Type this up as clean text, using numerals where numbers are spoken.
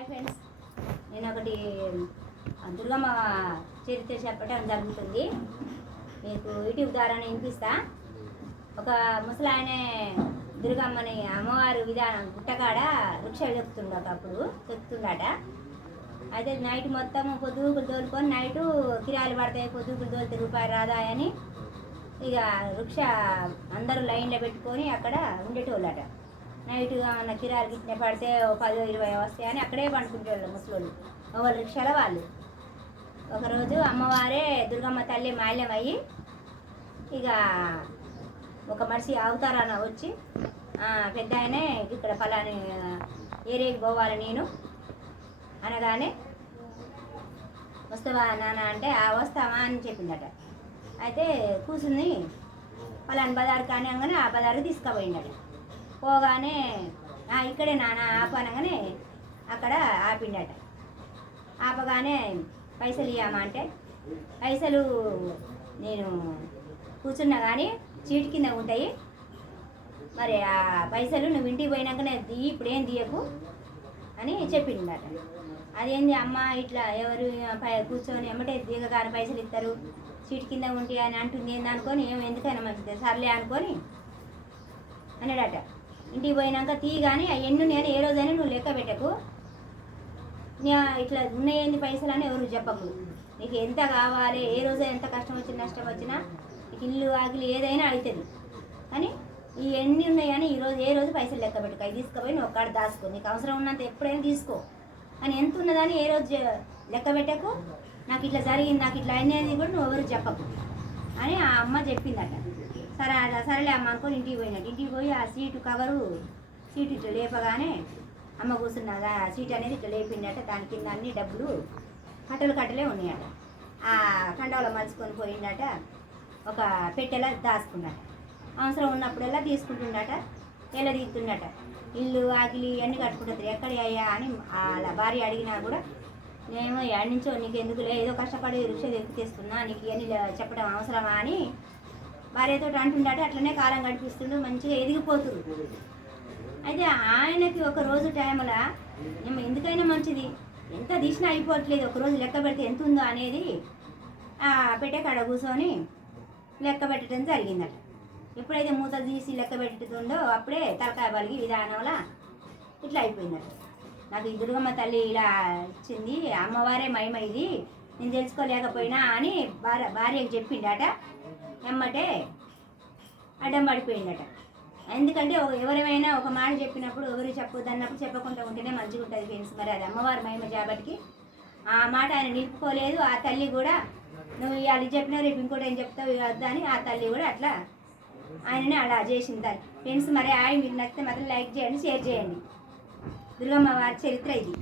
Hi friends, నేను ఒకటి దుర్గమ్మ చరిత్ర చెప్పడం జరుగుతుంది. మీకు యూట్యూబ్ ద్వారా వినిపిస్తా. ఒక ముసలాయనే దుర్గమ్మని అమ్మవారు విధానం గుట్టకాడ వృక్షాలు చెప్తుండట. అయితే నైట్ మొత్తం పొద్దుగులు తోలుకొని నైటు కిరాయిలు పడతాయి, పొద్దుగులు తోలితే రూపాయి రాదాయని ఇక వృక్ష అందరూ లైన్లో పెట్టుకొని అక్కడ ఉండేటోళ్ళట. నైట్ ఏమన్నా కిరాలు గిట్టిన పడితే 10-20 వస్తాయని అక్కడే పండుకుంటేవాళ్ళు ముసలోళ్ళు, ఒకళ్ళు రిక్షాల వాళ్ళు. ఒకరోజు అమ్మవారే దుర్గమ్మ తల్లి మాల్యం అయ్యి ఇక ఒక మనిషి అవతారాన వచ్చి పెద్ద ఆయనే ఇక్కడ పలాని ఏరియాకి పోవాలి నేను అనగానే వస్తావా నాన్న అంటే వస్తావా అని చెప్పిందట. అయితే కూర్చుని పలాని బజారు కానీ అనగానే ఆ బజారుకి తీసుకుపోయిందట. పోగానే ఇక్కడే నాన్న ఆపు అనగానే అక్కడ ఆపిండట. ఆపగానే పైసలు ఇవ్వమా అంటే పైసలు నేను కూర్చున్నా కానీ చీటి కింద ఉంటాయి, మరి ఆ పైసలు నువ్వు ఇంటికి పోయినాకనే ఇప్పుడేం తీయకు అని చెప్పిండట. అదేంది అమ్మ ఇట్లా ఎవరు కూర్చొని ఎమ్మటే దిగగానే పైసలు ఇస్తారు, చీటి కింద ఉంటాయి అని అంటుంది ఏంది అనుకొని ఎందుకైనా మంచిది సర్లే అనుకొని అన్నాడట. ఇంటికి పోయినాక కానీ ఎన్ని నేను ఏ రోజైనా నువ్వు లెక్క పెట్టకు, ఇట్లా ఉన్నాయేంది పైసలు అని ఎవరు చెప్పకు, నీకు ఎంత కావాలి ఏ రోజు ఎంత కష్టం వచ్చినా నష్టం వచ్చినా నీకు ఇల్లు ఆగిలి ఏదైనా అవుతుంది, కానీ ఈ ఎన్ని ఉన్నాయని ఏ రోజు పైసలు లెక్క పెట్టుకో, అవి తీసుకుపోయి నువ్వు ఒక్కడ దాచుకో, నీకు అవసరం ఉన్నంత ఎప్పుడైనా తీసుకో, అని ఎంత ఉన్నదని ఏ రోజు లెక్క పెట్టకు, నాకు ఇట్లా జరిగింది నాకు ఇట్లా అనేది కూడా నువ్వు ఎవరు చెప్పకు అని ఆ అమ్మ చెప్పిందట. సరేలే అమ్మ అనుకొని ఇంటికి పోయినట్టు. ఇంటికి పోయి ఆ సీటు ఇట్లా లేపగానే అమ్మ కూర్చున్నదా సీట్ అనేది ఇట్లా లేపిండట. దాని కింద అన్ని డబ్బులు కట్టలే ఉన్నాయట. ఆ కండవలో మలుచుకొని పోయిందట. ఒక పెట్టెలా దాచుకున్నట. అవసరం ఉన్నప్పుడల్లా తీసుకుంటుండట, ఎలా తీస్తుండట. ఇల్లు ఆగిలి అన్నీ కట్టుకుంటుంది. ఎక్కడ అయ్యా అని అలా భార్య అడిగినా కూడా నేను ఎక్కడి నుంచో నీకు ఎందుకు ఏదో కష్టపడి రిక్ష తెస్తున్నా, నీకు ఇవన్నీ చెప్పడం అవసరమా అని భార్యతో అంటుండట. అట్లనే కాలం గడిపిస్తుండు, మంచిగా ఎదిగిపోతుంది. అయితే ఆయనకి ఒక రోజు టైంలో ఎందుకైనా మంచిది ఎంత తీసినా అయిపోవట్లేదు, ఒకరోజు లెక్క పెడితే ఎంత ఉందో అనేది పెట్టే కాడ కూర్చొని లెక్క పెట్టడం జరిగిందట. ఎప్పుడైతే మూత తీసి లెక్క పెట్టుతుందో అప్పుడే తలకాయ బలిగి విధానంలో ఇట్లా అయిపోయిందట. నాకు ఈ దుర్గమ్మ తల్లి ఇలా ఇచ్చింది, అమ్మవారే మహిమ ఇది, నేను తెలుసుకోలేకపోయినా అని భార్యకు చెప్పిండట. ఎమ్మటే అడ్డం పడిపోయిందట. ఎందుకంటే ఎవరైనా ఒక మాట చెప్పినప్పుడు ఎవరు చెప్పొద్దు అన్నప్పుడు చెప్పకుండా ఉంటేనే మంచిగా ఉంటుంది ఫ్రెండ్స్. మరి అది అమ్మవారి మహిమ కాబట్టి ఆ మాట ఆయన నిలుపుకోలేదు. ఆ తల్లి కూడా నువ్వు ఇవాళ చెప్పినా రేపు ఇంకోటి ఏం చెప్తావు వద్దా అని ఆ తల్లి కూడా అట్లా ఆయననే అలా చేసింది ఫ్రెండ్స్. మరి మీకు నచ్చితే మాత్రం లైక్ చేయండి, షేర్ చేయండి. దుర్గమ్మ వారి చరిత్ర ఇది.